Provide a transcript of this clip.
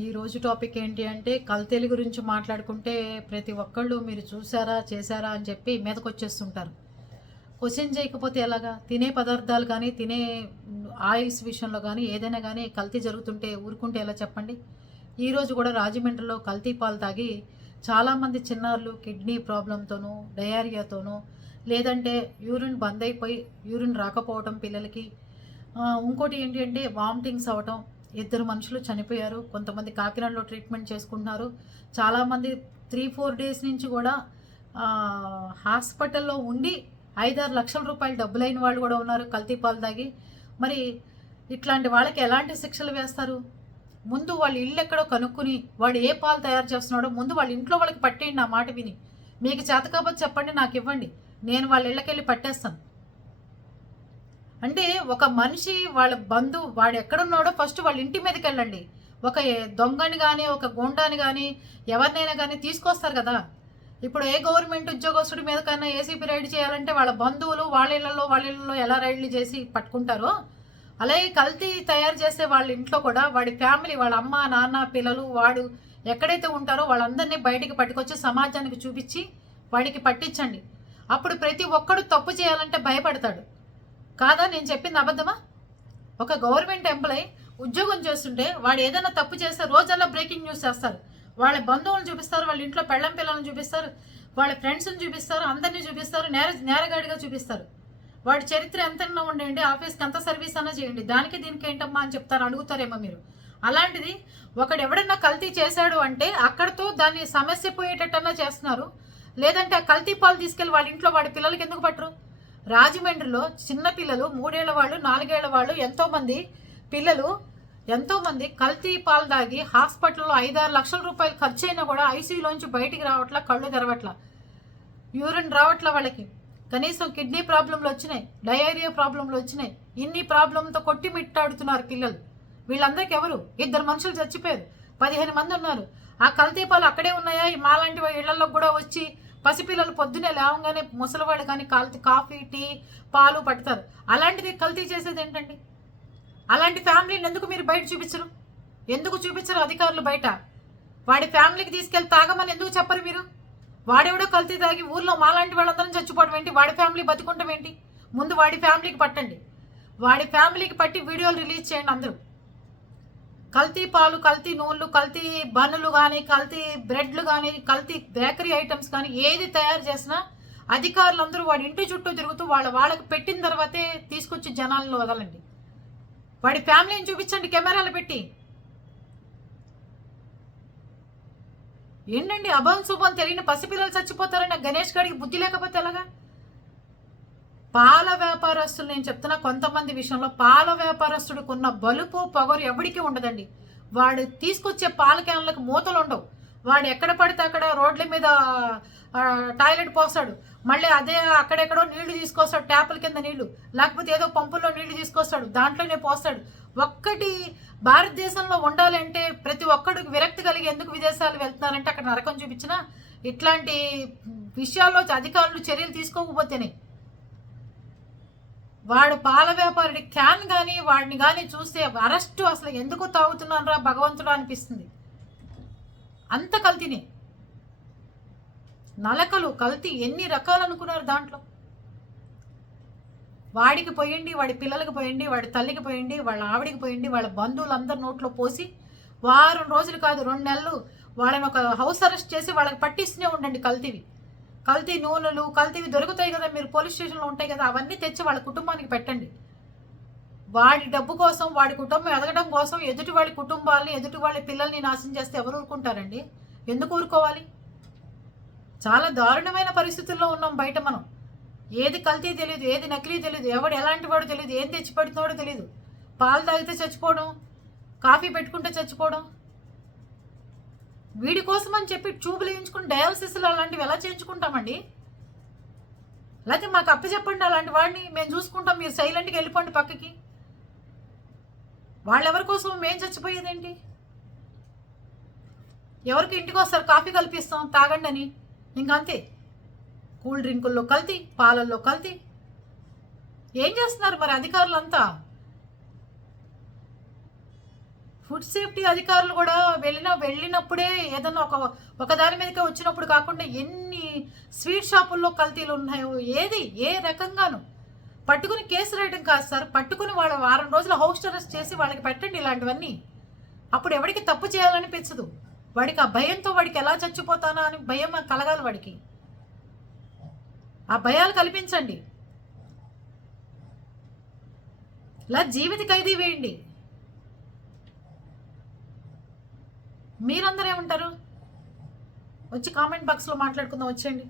ఈ రోజు టాపిక్ ఏంటి అంటే కల్తీల గురించి మాట్లాడుకుంటే ప్రతి ఒక్కళ్ళు మీరు చూసారా చేశారా అని చెప్పి మీదకొచ్చేస్తుంటారు. క్వశ్చన్ చేయకపోతే ఎలాగా? తినే పదార్థాలు కానీ తినే ఆయిల్స్ విషయంలో కానీ ఏదైనా కానీ కల్తీ జరుగుతుంటే ఊరుకుంటే ఎలా చెప్పండి? ఈరోజు కూడా రాజమండ్రిలో కల్తీ పాలు తాగి చాలామంది చిన్నారులు కిడ్నీ ప్రాబ్లంతోనూ డయేరియాతోనూ లేదంటే యూరిన్ బంద్ అయిపోయి యూరిన్ రాకపోవడం పిల్లలకి, ఇంకోటి ఏంటి అంటే వామిటింగ్స్ అవ్వటం. ఇద్దరు మనుషులు చనిపోయారు. కొంతమంది కాకినాడలో ట్రీట్మెంట్ చేసుకుంటున్నారు. చాలామంది 3-4 డేస్ నుంచి కూడా హాస్పిటల్లో ఉండి 5-6 లక్షల రూపాయలు డబ్బులైన వాళ్ళు కూడా ఉన్నారు కల్తీ పాలు తాగి. మరి ఇట్లాంటి వాళ్ళకి ఎలాంటి శిక్షలు వేస్తారు? ముందు వాళ్ళ ఇల్లు ఎక్కడో కనుక్కుని వాడు ఏ పాలు తయారు చేస్తున్నాడో ముందు వాళ్ళ ఇంట్లో వాళ్ళకి పట్టేయండి. నా మాట విని మీకు చేత కాకపోతే చెప్పండి, నాకు ఇవ్వండి, నేను వాళ్ళ ఇళ్ళకెళ్ళి పట్టేస్తాను. అంటే ఒక మనిషి వాళ్ళ బంధువు వాడు ఎక్కడున్నాడో ఫస్ట్ వాళ్ళ ఇంటి మీదకి వెళ్ళండి. ఒక దొంగని కానీ ఒక గూండాని కానీ ఎవరినైనా కానీ తీసుకొస్తారు కదా. ఇప్పుడు ఏ గవర్నమెంట్ ఉద్యోగస్తుడి మీద కన్నా ఏసీపీ రైడ్ చేయాలంటే వాళ్ళ బంధువులు వాళ్ళ ఇళ్లలో ఎలా రైడ్లు చేసి పట్టుకుంటారో, అలాగే కల్తీ తయారు చేసే వాళ్ళ ఇంట్లో కూడా వాడి ఫ్యామిలీ, వాళ్ళ అమ్మ నాన్న పిల్లలు వాడు ఎక్కడైతే ఉంటారో వాళ్ళందరినీ బయటికి పట్టుకొచ్చి సమాజానికి చూపించి వాడికి పట్టించండి. అప్పుడు ప్రతి ఒక్కడు తప్పు చేయాలంటే భయపడతాడు. కాదా నేను చెప్పింది అబద్ధమా? ఒక గవర్నమెంట్ ఎంప్లాయీ ఉద్యోగం చేస్తుంటే వాడు ఏదైనా తప్పు చేస్తే రోజల్లా బ్రేకింగ్ న్యూస్ చేస్తారు. వాళ్ళ బంధువులను చూపిస్తారు, వాళ్ళ ఇంట్లో పెళ్ళం పిల్లలను చూపిస్తారు, వాళ్ళ ఫ్రెండ్స్ని చూపిస్తారు, అందరినీ చూపిస్తారు, నేరగాడిగా చూపిస్తారు. వాడి చరిత్ర ఎంతైనా ఉండండి, ఆఫీస్కి ఎంత సర్వీస్ అన్నా చేయండి, దానికి దీనికి ఏంటమ్మా అని చెప్తారు, అడుగుతారేమో మీరు. అలాంటిది ఒకడు ఎవడన్నా కల్తీ చేశాడు అంటే అక్కడితో దాన్ని సమస్య పోయేటట్టన్నా చేస్తున్నారు. లేదంటే ఆ కల్తీ పాలు తీసుకెళ్ళి వాళ్ళ ఇంట్లో వాడి పిల్లలకి ఎందుకు పట్టరు? రాజమండ్రిలో చిన్న పిల్లలు 3 ఏళ్ల వాళ్ళు 4 ఏళ్ల వాళ్ళు ఎంతోమంది కల్తీ పాలు తాగి హాస్పిటల్లో 5-6 లక్షల రూపాయలు ఖర్చు అయినా కూడా ఐసీయూలోంచి బయటికి రావట్లా, కళ్ళు తెరవట్లా, యూరిన్ రావట్లా, వాళ్ళకి కనీసం కిడ్నీ ప్రాబ్లంలు వచ్చినాయి, డయేరియా ప్రాబ్లంలు వచ్చినాయి. ఇన్ని ప్రాబ్లంతో కొట్టిమిట్టాడుతున్నారు పిల్లలు. వీళ్ళందరికీ ఎవరు? 2 మనుషులు చచ్చిపోయారు, 15 మంది ఉన్నారు. ఆ కల్తీ పాలు అక్కడే ఉన్నాయా? మాలాంటి ఇళ్లలో కూడా వచ్చి పసిపిల్లలు పొద్దునే లేవగానే ముసలివాళ్ళు కానీ కాఫీ టీ పాలు పడతారు. అలాంటిది కల్తీ చేసేది ఏంటండి? అలాంటి ఫ్యామిలీని ఎందుకు మీరు బయట చూపించరు? ఎందుకు చూపించరు అధికారులు బయట? వాడి ఫ్యామిలీకి తీసుకెళ్ళి తాగమని ఎందుకు చెప్పరు మీరు? వాడెవడో కల్తీ తాగి ఊర్లో మాలాంటి వాళ్ళందరం చచ్చిపోవడం ఏంటి? వాడి ఫ్యామిలీ బతుకుంటాం ఏంటి? ముందు వాడి ఫ్యామిలీకి పట్టండి. వాడి ఫ్యామిలీకి పట్టి వీడియోలు రిలీజ్ చేయండి అందరూ. కల్తీ పాలు, కల్తీ నూనెలు, కల్తీ బన్నులు కానీ, కల్తీ బ్రెడ్లు కానీ, కల్తీ బేకరీ ఐటమ్స్ కానీ ఏది తయారు చేసినా అధికారులందరూ వాడి ఇంటి చుట్టూ తిరుగుతూ వాళ్ళకి పెట్టిన తర్వాతే తీసుకొచ్చి జనాలను వదలండి. వాడి ఫ్యామిలీని చూపించండి కెమెరాలు పెట్టి. ఏంటండి అభం శుభం తెలియని పసిపిల్లలు చచ్చిపోతారని గణేష్ గారికి బుద్ధి లేకపోతే ఎలాగా? పాల వ్యాపారస్తులు, నేను చెప్తున్నా కొంతమంది విషయంలో పాల వ్యాపారస్తుడికి ఉన్న బలుపు పొగరు ఎవడికి ఉండదండి. వాడు తీసుకొచ్చే పాల క్యాన్లకు మూతలు ఉండవు. వాడు ఎక్కడ పడితే అక్కడ రోడ్ల మీద టాయిలెట్ పోస్తాడు, మళ్ళీ అదే అక్కడెక్కడో నీళ్లు తీసుకొస్తాడు, ట్యాపుల కింద నీళ్లు, లేకపోతే ఏదో పంపుల్లో నీళ్లు తీసుకొస్తాడు, దాంట్లోనే పోస్తాడు. ఒక్కటి భారతదేశంలో ఉండాలి అంటే ప్రతి ఒక్కడికి విరక్తి కలిగి ఎందుకు విదేశాలు వెళ్తున్నారంటే అక్కడ నరకం చూపించినా ఇట్లాంటి విషయాల్లో అధికారులు చర్యలు తీసుకోకపోతేనే. వాడు పాల వ్యాపారుడి క్యాన్ కానీ వాడిని కానీ చూస్తే అరెస్టు, అసలు ఎందుకు తాగుతున్నాను రా భగవంతుడు అనిపిస్తుంది. అంత కల్తీనే, నలకలు కల్తీ ఎన్ని రకాలు అనుకున్నారు దాంట్లో. వాడికి పోయండి, వాడి పిల్లలకి పోయండి, వాడి తల్లికి పోయండి, వాళ్ళ ఆవిడికి పోయండి, వాళ్ళ బంధువులందరి నోట్లో పోసి వారం రోజులు కాదు 2 నెలలు వాళ్ళని ఒక హౌస్ అరెస్ట్ చేసి వాళ్ళకి పట్టిస్తూనే ఉండండి. కల్తీ నూనెలు కల్తీవి దొరుకుతాయి కదా, మీరు పోలీస్ స్టేషన్లో ఉంటాయి కదా, అవన్నీ తెచ్చి వాళ్ళ కుటుంబానికి పెట్టండి. వాడి డబ్బు కోసం, వాడి కుటుంబం ఎదగడం కోసం ఎదుటి వాళ్ళ కుటుంబాలని, ఎదుటి వాళ్ళ పిల్లల్ని నాశనం చేస్తే ఎవరు ఊరుకుంటారండి? ఎందుకు ఊరుకోవాలి? చాలా దారుణమైన పరిస్థితుల్లో ఉన్నాం బయట మనం. ఏది కల్తీ తెలియదు, ఏది నకిలీ తెలియదు, ఎవడు ఎలాంటి వాడు తెలియదు, ఏం తెచ్చి పెడుతున్నాడో తెలియదు. పాలు తాగితే చచ్చిపోవడం, కాఫీ పెట్టుకుంటే చచ్చిపోవడం. వీడి కోసం అని చెప్పి ట్యూబులు వేయించుకుని డయాలసిస్లు అలాంటివి ఎలా చేయించుకుంటామండి? లేకపోతే మాకు అప్పచెప్పండి, అలాంటి వాడిని మేము చూసుకుంటాం, మీరు సైలెంట్గా వెళ్ళిపోండి పక్కకి. వాళ్ళెవరి కోసం మేము చచ్చిపోయేదేంటి? ఎవరికి ఇంటికి వస్తారు, కాఫీ కల్పిస్తాం తాగండి అని, ఇంకంతే. కూల్ డ్రింకుల్లో కల్తీ, పాలల్లో కల్తీ. ఏం చేస్తున్నారు మరి అధికారులంతా? ఫుడ్ సేఫ్టీ అధికారులు కూడా వెళ్ళినప్పుడే ఏదన్నా ఒక దాని మీదకే వచ్చినప్పుడు కాకుండా ఎన్ని స్వీట్ షాపుల్లో కల్తీలు ఉన్నాయో ఏ రకంగాను పట్టుకుని కేసు రాయడం కాదు సార్, పట్టుకుని వాళ్ళ వారం రోజులు హౌస్ అరెస్ట్ చేసి వాళ్ళకి పెట్టండి ఇలాంటివన్నీ. అప్పుడు ఎవరికి తప్పు చేయాలనిపించదు. వాడికి ఆ భయంతో వాడికి ఎలా చచ్చిపోతానా అని భయం కలగాలి వాడికి. ఆ భయాలు కల్పించండి. ఇలా జీవిత ఖైదీ వేయండి. మీరందరూ ఏమంటారు? వచ్చి కామెంట్ బాక్స్లో మాట్లాడుకుందాం, వచ్చేయండి.